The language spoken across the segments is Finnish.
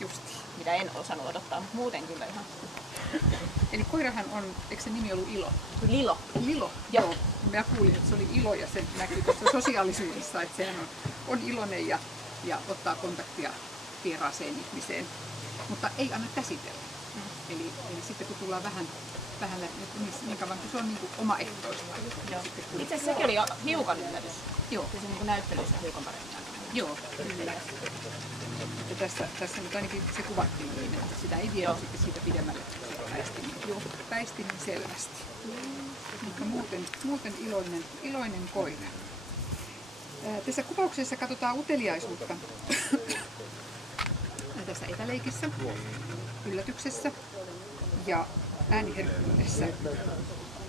Justi. Mitä en osannut odottaa, mutta muuten kyllä ihan. Eli koirahan on, eikö se nimi ollut Ilo? Lilo. Lilo, joo. Mä kuulin, että se oli Ilo ja se näkyy tuossa sosiaalisuudessa, että sehän on iloinen ja ottaa kontaktia vieraaseen ihmiseen, mutta ei anna käsitellä. Eli sitten kun tullaan vähän niin kauan kuin se on niin kuin omaehtoista. Itse asiassa sekin oli hiukan yllätys. Joo. Se niin näyttelyssä hiukan paremmin. Joo, kyllä. Ja tässä nyt ainakin se kuvattiin niin, että sitä ei viedä sitten siitä pidemmälle päisti niin selvästi. Mutta muuten iloinen koira. Tässä kuvauksessa katsotaan uteliaisuutta tässä etäleikissä, yllätyksessä ja ääniherkkyydessä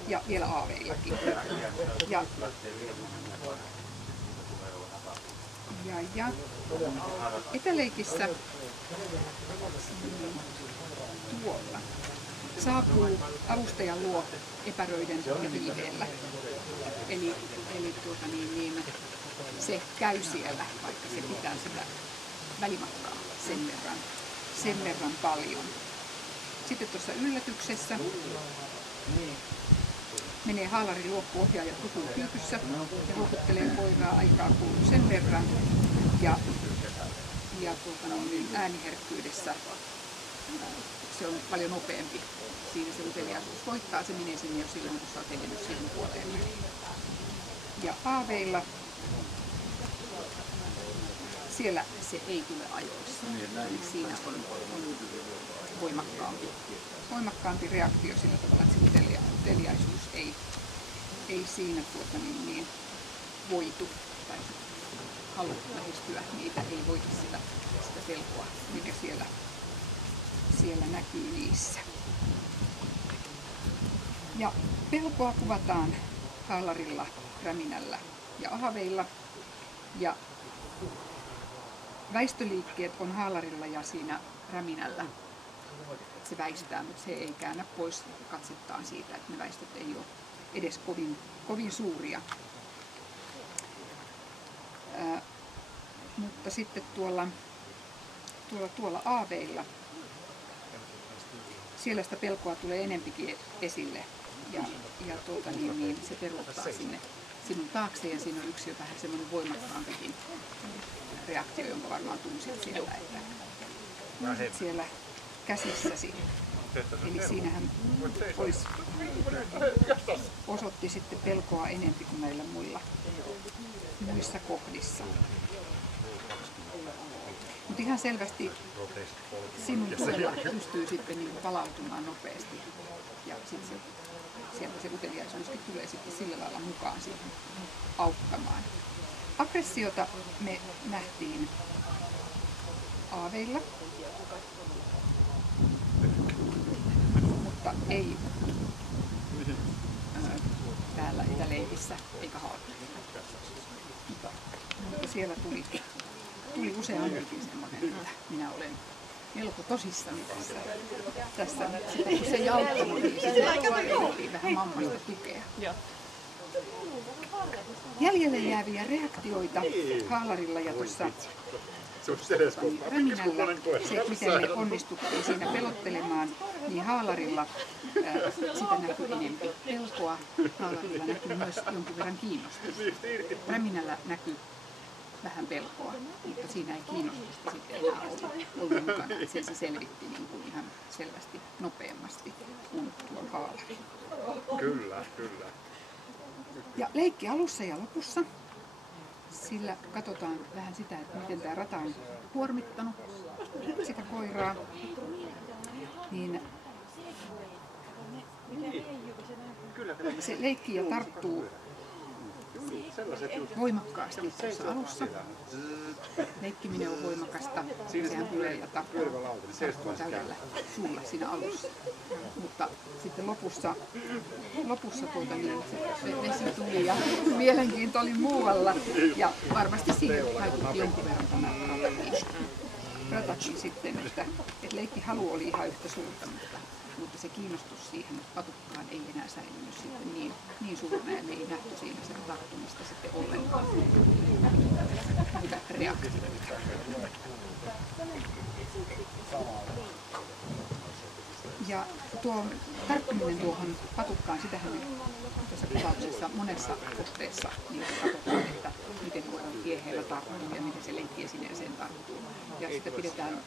ja vielä aaveillakin. Ja etäleikissä tuolla saapuu avustajan luo epäröiden ja viiveellä. Eli se käy siellä, vaikka se pitää sitä välimatkaa sen verran paljon. Sitten tuossa yllätyksessä menee haalarin luokkuohjaaja tukun kyykyssä ja houkuttelee koiraa, aikaa kuluu sen verran. Ja ääniherkkyydessä se on paljon nopeampi. Siinä se uteliaisuus voittaa, se menee sinne jo silloin, kun sä oot edennyt siihen puoleen. Ja aaveilla siellä se ei tule ajoissa. Eli siinä on voimakkaampi reaktio sillä tavalla, että se uteliaisuus ei siinä voitu tai halu lähestyä niitä, ei voita sitä pelkoa, mikä siellä näkyy niissä. Ja pelkoa kuvataan haalarilla, räminällä ja ahaveilla. Ja väistöliikkeet on haalarilla ja siinä räminällä. Se väistää, mutta se ei käännä pois katsettaan siitä, että ne väistöt ei ole edes kovin suuria. Mutta sitten tuolla aaveilla, siellä sitä pelkoa tulee enempikin esille ja se peruuttaa sinne sinun taakse ja siinä on yksi jo vähän semmoinen voimakkaampikin reaktio, jonka varmaan tunsit siellä, että siellä käsissäsi. Eli siinähän osoitti sitten pelkoa enempi kuin näillä muissa kohdissa. Mutta ihan selvästi sinun tuella pystyy sitten niin palautumaan nopeasti ja sitten sieltä se uteliaisuuskin tulee sitten sillä lailla mukaan siihen auttamaan. Aggressiota me nähtiin aaveilla, mutta ei täällä etäleikissä eikä haalarilla. Mutta siellä tuli useamminkin semmoinen, että minä olen melko tosissani tässä kun se ei auttanut, niin sitten vähän mammasta tukea. Jäljelle jääviä reaktioita haalarilla ja tuossa räminällä, se miten me onnistuttiin siinä pelottelemaan, niin haalarilla sitä näkyy enemmän pelkoa, haalarilla näkyy myös jonkin verran kiinnostusta. Räminällä näkyy vähän pelkoa, mutta siinä ei kiinnostusta sitten enää ollut mukana. Se selvitti niin kuin ihan selvästi nopeammasti kuin tuo haalari. Kyllä, kyllä. Ja leikki alussa ja lopussa. Sillä katsotaan vähän sitä, että miten tämä rata on kuormittanut sitä koiraa. Niin se leikkii ja tarttuu voimakkaasti tuossa alussa. Leikkiminen on voimakasta, sehän tulee ja tarttuu täydellä suulla siinä alussa. Mutta sitten lopussa niin se vesi tuli ja mielenkiinto oli muualla. Ja varmasti siihen vaikutti jonkun verran tämä ratakin sitten, että leikkihalu oli ihan yhtä suurta, mutta se kiinnostus siihen patukkaan ei enää säilynyt sitten niin suurena ja me ei nähty siinä sen tarttumista sitten ollenkaan. Muita reaktioita. Ja tuo tarttuminen tuohon patukkaan, sitähän tuossa kuvauksessa monessa otteessa niin katsotaan, että miten koiran kieheellä tarttuu ja miten se lenkkiesineeseen tarttuu. Ja sitä pidetään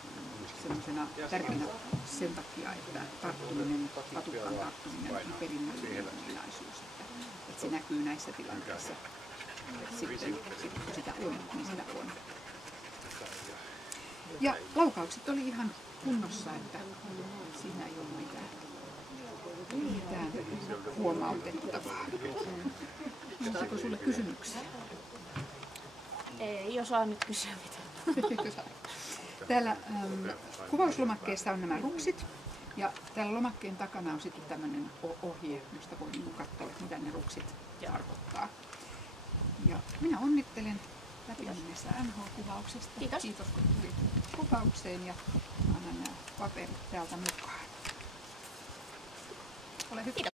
semmoisena tärkeänä sen takia, että tarttuminen, patukkaan tarttuminen on perinnöllinen ominaisuus. Että se näkyy näissä tilanteissa. Sitten kun sitä on, niin sitä on. Ja laukaukset oli ihan kunnossa, että siinä ei ollut mitään huomautettavaa. Olisiko sulle kysymyksiä? Ei osaa nyt kysyä mitään. Täällä kuvauslomakkeessa on nämä ruksit. Ja täällä lomakkeen takana on sitten tämmöinen ohje, josta voi katsoa, mitä ne ruksit tarkoittaa. Ja minä onnittelen läpimennessä NH-kuvauksesta. Kiitos. Kiitos kun tulit kuvaukseen ja annan nämä paperit täältä mukaan. Ole hyvä.